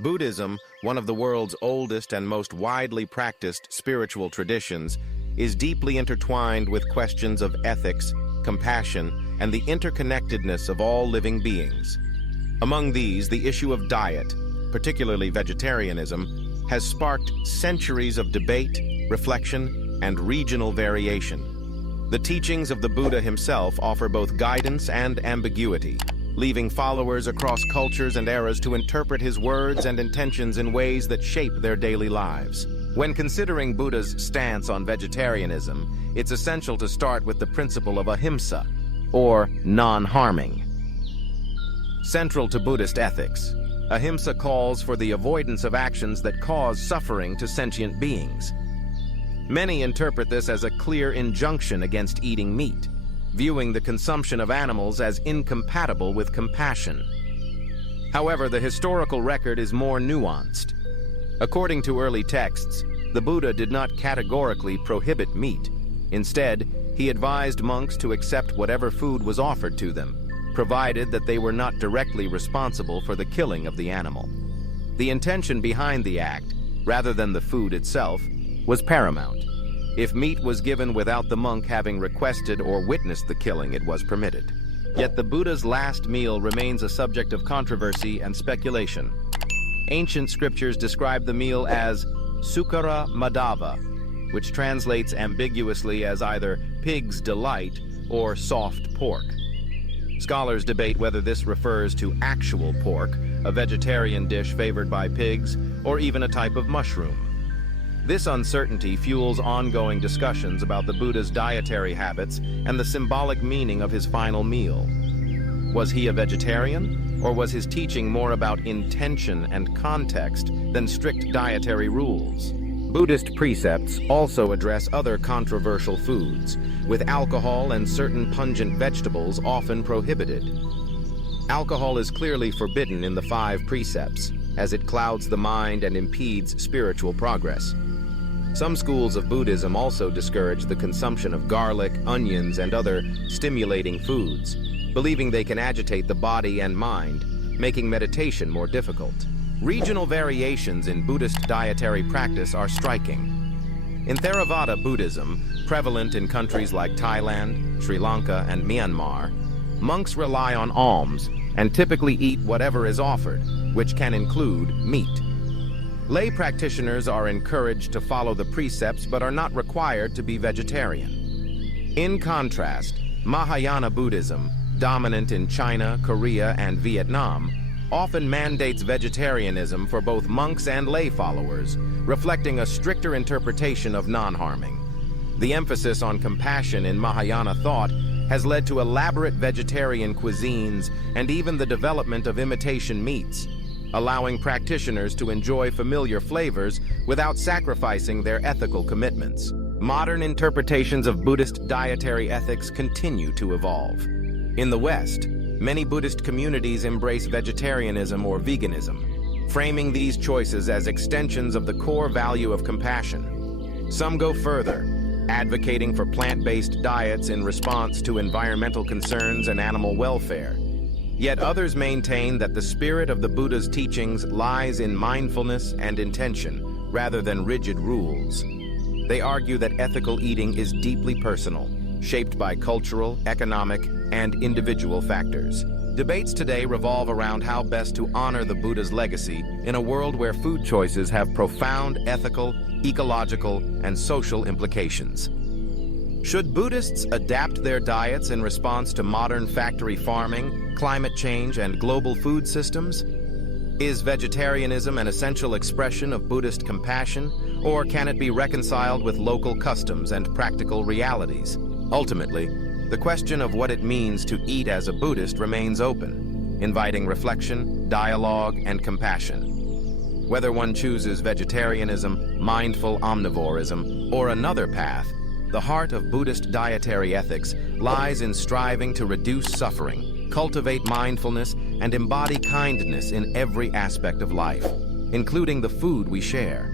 Buddhism, one of the world's oldest and most widely practiced spiritual traditions, is deeply intertwined with questions of ethics, compassion, and the interconnectedness of all living beings. Among these, the issue of diet, particularly vegetarianism, has sparked centuries of debate, reflection, and regional variation. The teachings of the Buddha himself offer both guidance and ambiguity, leaving followers across cultures and eras to interpret his words and intentions in ways that shape their daily lives. When considering Buddha's stance on vegetarianism, it's essential to start with the principle of ahimsa, or non-harming. Central to Buddhist ethics, ahimsa calls for the avoidance of actions that cause suffering to sentient beings. Many interpret this as a clear injunction against eating meat, viewing the consumption of animals as incompatible with compassion. However, the historical record is more nuanced. According to early texts, the Buddha did not categorically prohibit meat. Instead, he advised monks to accept whatever food was offered to them, provided that they were not directly responsible for the killing of the animal. The intention behind the act, rather than the food itself, was paramount. If meat was given without the monk having requested or witnessed the killing, it was permitted. Yet the Buddha's last meal remains a subject of controversy and speculation. Ancient scriptures describe the meal as sukara madhava, which translates ambiguously as either pig's delight or soft pork. Scholars debate whether this refers to actual pork, a vegetarian dish favored by pigs, or even a type of mushroom. This uncertainty fuels ongoing discussions about the Buddha's dietary habits and the symbolic meaning of his final meal. Was he a vegetarian, or was his teaching more about intention and context than strict dietary rules? Buddhist precepts also address other controversial foods, with alcohol and certain pungent vegetables often prohibited. Alcohol is clearly forbidden in the 5 precepts, as it clouds the mind and impedes spiritual progress. Some schools of Buddhism also discourage the consumption of garlic, onions, and other stimulating foods, believing they can agitate the body and mind, making meditation more difficult. Regional variations in Buddhist dietary practice are striking. In Theravada Buddhism, prevalent in countries like Thailand, Sri Lanka, and Myanmar, monks rely on alms and typically eat whatever is offered, which can include meat. Lay practitioners are encouraged to follow the precepts but are not required to be vegetarian. In contrast, Mahayana Buddhism, dominant in China, Korea, and Vietnam, often mandates vegetarianism for both monks and lay followers, reflecting a stricter interpretation of non-harming. The emphasis on compassion in Mahayana thought has led to elaborate vegetarian cuisines and even the development of imitation meats, allowing practitioners to enjoy familiar flavors without sacrificing their ethical commitments. Modern interpretations of Buddhist dietary ethics continue to evolve. In the West, many Buddhist communities embrace vegetarianism or veganism, framing these choices as extensions of the core value of compassion. Some go further, advocating for plant-based diets in response to environmental concerns and animal welfare. Yet others maintain that the spirit of the Buddha's teachings lies in mindfulness and intention, rather than rigid rules. They argue that ethical eating is deeply personal, shaped by cultural, economic, and individual factors. Debates today revolve around how best to honor the Buddha's legacy in a world where food choices have profound ethical, ecological, and social implications. Should Buddhists adapt their diets in response to modern factory farming, climate change, and global food systems? Is vegetarianism an essential expression of Buddhist compassion, or can it be reconciled with local customs and practical realities? Ultimately, the question of what it means to eat as a Buddhist remains open, inviting reflection, dialogue, and compassion. Whether one chooses vegetarianism, mindful omnivorism, or another path, the heart of Buddhist dietary ethics lies in striving to reduce suffering, cultivate mindfulness, and embody kindness in every aspect of life, including the food we share.